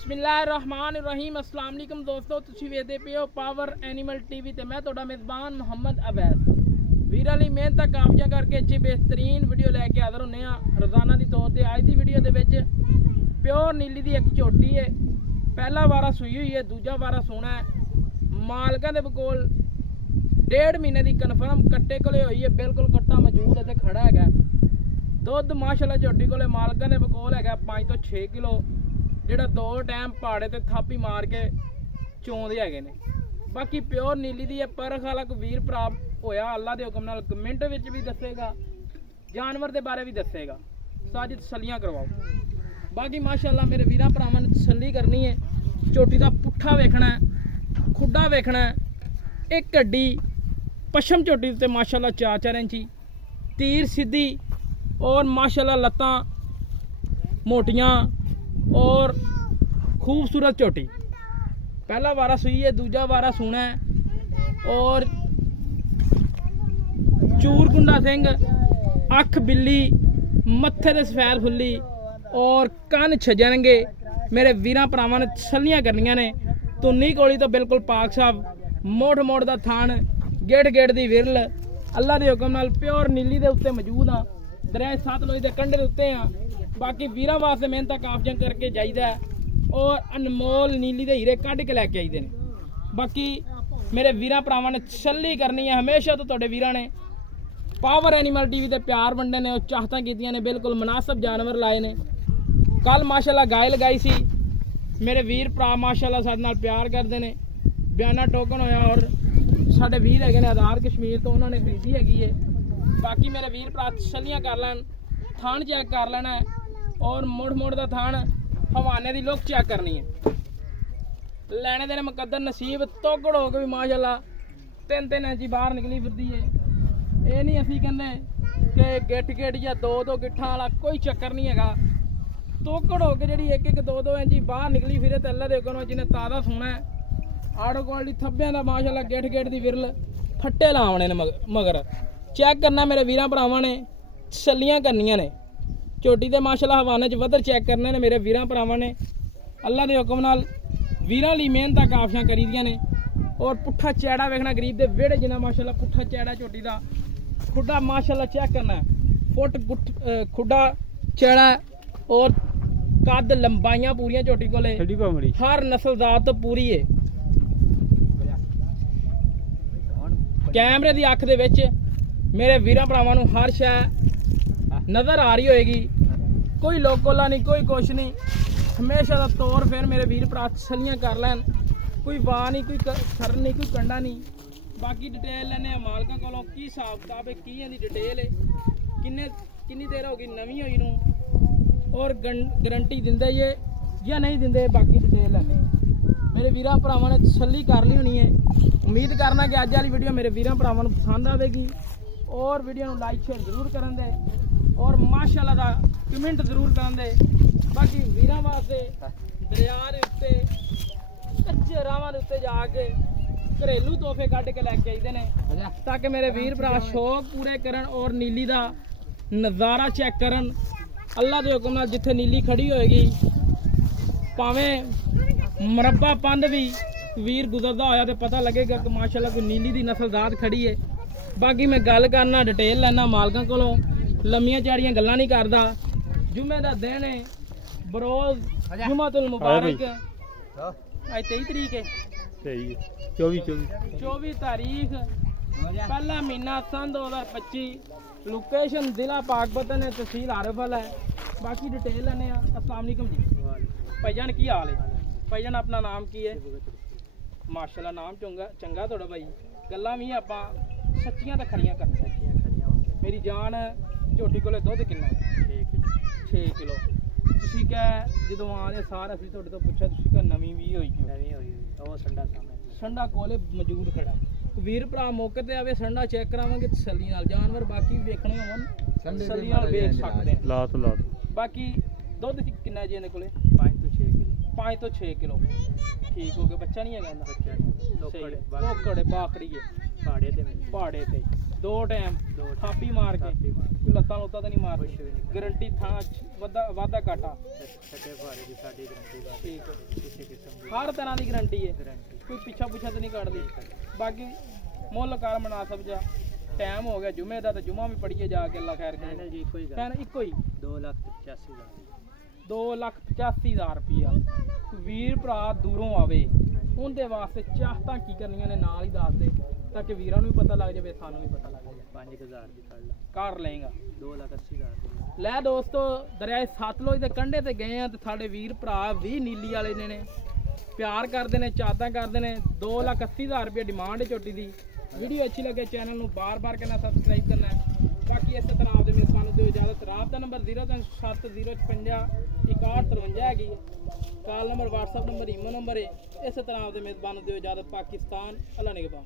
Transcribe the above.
बिस्मिल्लाहिर्रहमानिर्रहीम अस्सलाम वालेकुम दोस्तों, तुसी वेखदे पे हो पावर एनिमल टीवी ते मैं तुहाडा मेज़बान मुहम्मद अवैस वीरां लई मेहनत कामयाब करके अच्छी बेहतरीन वीडियो लैके हाज़र होने रोज़ाना की तौर पर। अज की वीडियो दे विच प्योर नीली की एक झोटी है, पहला वारा सूई हुई है, दूजा वारा सोना है। मालकां दे कोल 1.5 महीने की कन्फर्म कट्टे कोले हुई है, बिल्कुल कट्टा मौजूद है ते खड़ा है। दुध माशाल्लाह झोटी कोले मालकां दे कोल है 5 तो 6 किलो, ਜਿਹੜਾ 2 टाइम पहाड़े ते थापी मार के चोंदे है ने। बाकी प्योर नीली दी परख वाला कोई वीर प्राप्त होया अल्लाह के हुक्म नाल कमेंट विच भी दसेगा, जानवर के बारे भी दसेगा, सारी तसल्लियां करवाओ। बाकी माशाल्लाह मेरे वीरां भरावां ने तसल्ली करनी है। झोटी का पुट्ठा वेखना है, खुड्डा वेखना है, एक हड्डी पशम झोटी ते माशाल्लाह 4-4 इंची, तीर सीधी और माशाल्लाह लत्तां मोटियां और खूबसूरत झोटी। पहला वारा सुई है, दूजा वारा सोना है और चूरकुंडा सिंह, अख बिल्ली, मत्थे ते सफेद फुल्ली और कन छजणगे। मेरे वीरां भरावां ने तसल्लियां करनियां ने। तुन्नी कोली तो बिल्कुल पाक साहब, मोड़ मोड़ दा थान, गेड़ गेड़ दी विरल, अल्लाह के हुक्म नाल प्योर नीली दे उत्ते मौजूद हाँ, दरिया सतलुज दे कंढे दे उत्ते हाँ। बाकी वीरां वास्ते मेहनत काफियां करके जाईदा और अनमोल नीली दे हीरे कढ़ के लैके आईदे ने। बाकी मेरे वीरां भरावां ने तसल्ली करनी है। हमेशा तो तुहाडे वीरां ने पावर एनिमल टीवी ते प्यार वंडे ने और चाहतां कीतियां ने, बिल्कुल मुनासिब जानवर लाए ने। कल माशाल्लाह गाय लगाई सी, मेरे वीर भरा माशाल्लाह साडे नाल प्यार करदे ने। बयाना टोकन होया और साडे वीर हैगे ने आधार कश्मीर तो, उन्होंने खरीदी हैगी है। बाकी मेरे वीर भरा तसल्लियां कर लैन, थान चेक कर लेना है और मुड़ मुड़ का थान हवाने की लुक चेक करनी है। लैने देने मुकद्दर नसीब तोकड़ हो के भी माशाल्लाह 3-3 इंची बाहर निकली फिरती है। ये नहीं असी कहने कि गिट्ठ गिट्ठ या 2-2 गिट्ठां वाला कोई चक्कर नहीं है। तोकड़ हो के जी 1-1 2-2 इंची बाहर निकली फिरे तो अल्लाह दे हुक्म जिन्हें ताज़ा सोना है। आड़ो क्वालिटी थब्बियां का माशाल्लाह गिट्ठ गिट्ठ की विरल, फट्टे लावने ने मगर चेक करना मेरे वीरां भरावां ने, तसल्लियां करनियां ने। झोटी ते माशाल्लाह हवाने च वधर चेक करने ने मेरे वीरां भरावां ने। अल्लाह के हुक्म नाल वीरां लई मेहनतां काफियां करी दियां ने। और पुट्ठा चैड़ा वेखना गरीब दे वेड़े जिन्ना माशाल्लाह पुट्ठा चैड़ा झोटी दा। खुड्डा माशाल्लाह चेक करना है, फुट खुड्डा चैड़ा और कद लंबाइयां पूरियां झोटी कोले, हर नस्ल जात तो पूरी है। कैमरे दी अख दे विच मेरे वीरां भरावां नूं हर शय नज़र आ रही होएगी, कोई लोकोला नहीं, कोई कुछ नहीं। हमेशा का तौर फिर मेरे वीर भरा तसल्लियां कर लैन, कोई वाह नहीं, कोई सर नहीं, कोई कंडा नहीं। बाकी डिटेल लैने मालकां कोलों की हिसाब किताब है, की इहदी डिटेल है, किन्नी देर हो गई नवीं होई नूं और गारंटी दिंदे ये या नहीं दिंदे, बाकी डिटेल लैने। मेरे वीरां भरावां ने तसल्ली कर ली होनी है। उम्मीद करना कि अज वाली वीडियो मेरे वीरां भरावां नूं पसंद आवेगी और वीडियो नूं लाइक शेयर जरूर करन दे और माशाल्लाह दा कमेंट जरूर करन दे। बाकी वीरां वास्ते दरिया दे उत्ते कच्चे रावां दे उत्ते जाके घरेलू तोहफे कढ के लैके आईदे ने, ताकि मेरे वीर भरा शौक पूरे करन और नीली दा नज़ारा चेक करन। अल्लाह के हुक्म नाल जिथे नीली खड़ी होएगी, भावें मुरब्बा पंध भी वीर गुजरदा होया तो पता लगेगा कि माशाल्लाह कोई नीली दी नस्ल जात खड़ी है। बाकी मैं गल करना डिटेल लैना मालकां कोलों, लम्मियां चौड़ियां गल्लां नहीं करदा। जुम्मे दा दिन है, बरोज जुमातुल मुबारक। आज 23 तरीक है, 24 तारीख पहला महीना सन 2025। लोकेशन जिला पाकपतन है, तहसील आरफल है। बाकी डिटेल लेने। अस्सलाम वालेकुम जी भाईजान, की हाल है भाईजान? अपना नाम की है? माशाल्लाह नाम चंगा थोड़ा भाई। गल्लां भी आपां सच्चियां तो खरियां करनियां। मेरी जान झोटी कोले दुध किन्ना? 6 किलो। तुसीं कह जदों आए सार असीं तुहाडे तों पुੱਛਿਆ, तुसीं कह नवीं भी होई ਉਹ संडा कोले मौजूद खड़ा। वीर भरा मौके ते आवे, संडा चेक करावांगे तसल्ली नाल। जानवर बाकी भी वेखणे होण तसल्ली नाल वेख सकदे ने। ला बाकी दुध किन्ना जी इहदे कोले? 5 तो 6 किलो। ठीक हो गया, बच्चा नहीं है? बच्चा नहीं, लोकड़े बाखड़ी है, पहाड़े ते। ਦੋ ਟਾਈਮ ਥਾਪੀ ਮਾਰ ਕੇ ਕੋਈ ਲੱਤਾਂ ਲੁੱਤਾਂ ਤਾਂ ਨਹੀਂ ਮਾਰਦੀ ਗਰੰਟੀ ਥਾਂ ਵਾਧਾ ਘਾਟਾ ਛੱਡੇ ਭਾਰੇ ਦੀ ਸਾਡੀ ਗਰੰਟੀ ਦਾ ਠੀਕ ਹੈ ਕਿਸੇ ਕਿਸਮ ਦੀ ਹਰ ਤਰ੍ਹਾਂ ਦੀ ਗਰੰਟੀ ਹੈ ਗਰੰਟੀ ਕੋਈ ਪਿੱਛਾ ਪੁੱਛਾ ਤਾਂ ਨਹੀਂ ਕੱਢਦੀ ਬਾਕੀ ਮੁੱਲ ਕਰ ਮਨਾਸਬ ਜਾ ਟਾਈਮ ਹੋ ਗਿਆ ਜੁਮੇ ਦਾ ਤੇ ਜੁਮਾ ਵੀ ਪੜੀਏ ਜਾ ਕੇ ਅੱਲਾ ਖੈਰ ਕਰੇ ਜੀ ਕੋਈ ਗੱਲ ਫੈਨ ਇੱਕੋ ਹੀ 2,85,000 2,85,000 ਰੁਪਇਆ ਵੀਰ ਭਰਾ ਦੂਰੋਂ ਆਵੇ ਉਹਦੇ ਵਾਸਤੇ ਚਾਹਤਾਂ ਕੀ ਕਰਨੀਆਂ ਨੇ ਨਾਲ ਹੀ ਦੱਸ ਦੇ ਤਾਂ ਕਿ ਵੀਰਾਂ ਨੂੰ ਵੀ ਪਤਾ ਲੱਗ ਜਾਵੇ ਸਾਨੂੰ ਵੀ ਪਤਾ ਲੱਗ ਜਾਵੇ 5,000 ਦੀ ਕਰ ਲਾ ਕਰ ਲਏਗਾ 2,80,000 ਲੈ ਦੋਸਤੋ ਦਰਿਆਏ ਸਤਲੁਜ ਦੇ ਕੰਢੇ ਤੇ ਗਏ ਆ ਤੇ ਸਾਡੇ ਵੀਰ ਭਰਾ ਵੀ ਨੀਲੀ ਵਾਲੇ ਨੇ ਪਿਆਰ ਕਰਦੇ ਨੇ ਚਾਹਤਾਂ ਕਰਦੇ ਨੇ 2,80,000 ਰੁਪਏ ਡਿਮਾਂਡ ਹੈ ਝੋਟੀ ਦੀ ਵੀਡੀਓ ਅੱਛੀ ਲੱਗੇ ਚੈਨਲ ਨੂੰ ਬਾਰ-ਬਾਰ ਕਰਨਾ ਸਬਸਕ੍ਰਾਈਬ ਕਰਨਾ ਹੈ ਬਾਕੀ ਇਸੇ ਤਰ੍ਹਾਂ ਆਪਦੇ ਮੇਰੇ ਸਾਨੂੰ ਦਿਓ ਇਜਾਜ਼ਤ ਰਾਬਤਾ ਨੰਬਰ 037056 6153 ਹੈਗੀ call number WhatsApp number imo number ਹੈ ਇਸੇ ਤਰ੍ਹਾਂ ਆਪਦੇ ਮੇਜ਼ਬਾਨ ਨੂੰ ਦਿਓ ਇਜਾਜ਼ਤ ਪਾਕਿਸਤਾਨ ਅੱਲਾ ਨਿਗਹਬਾਨ।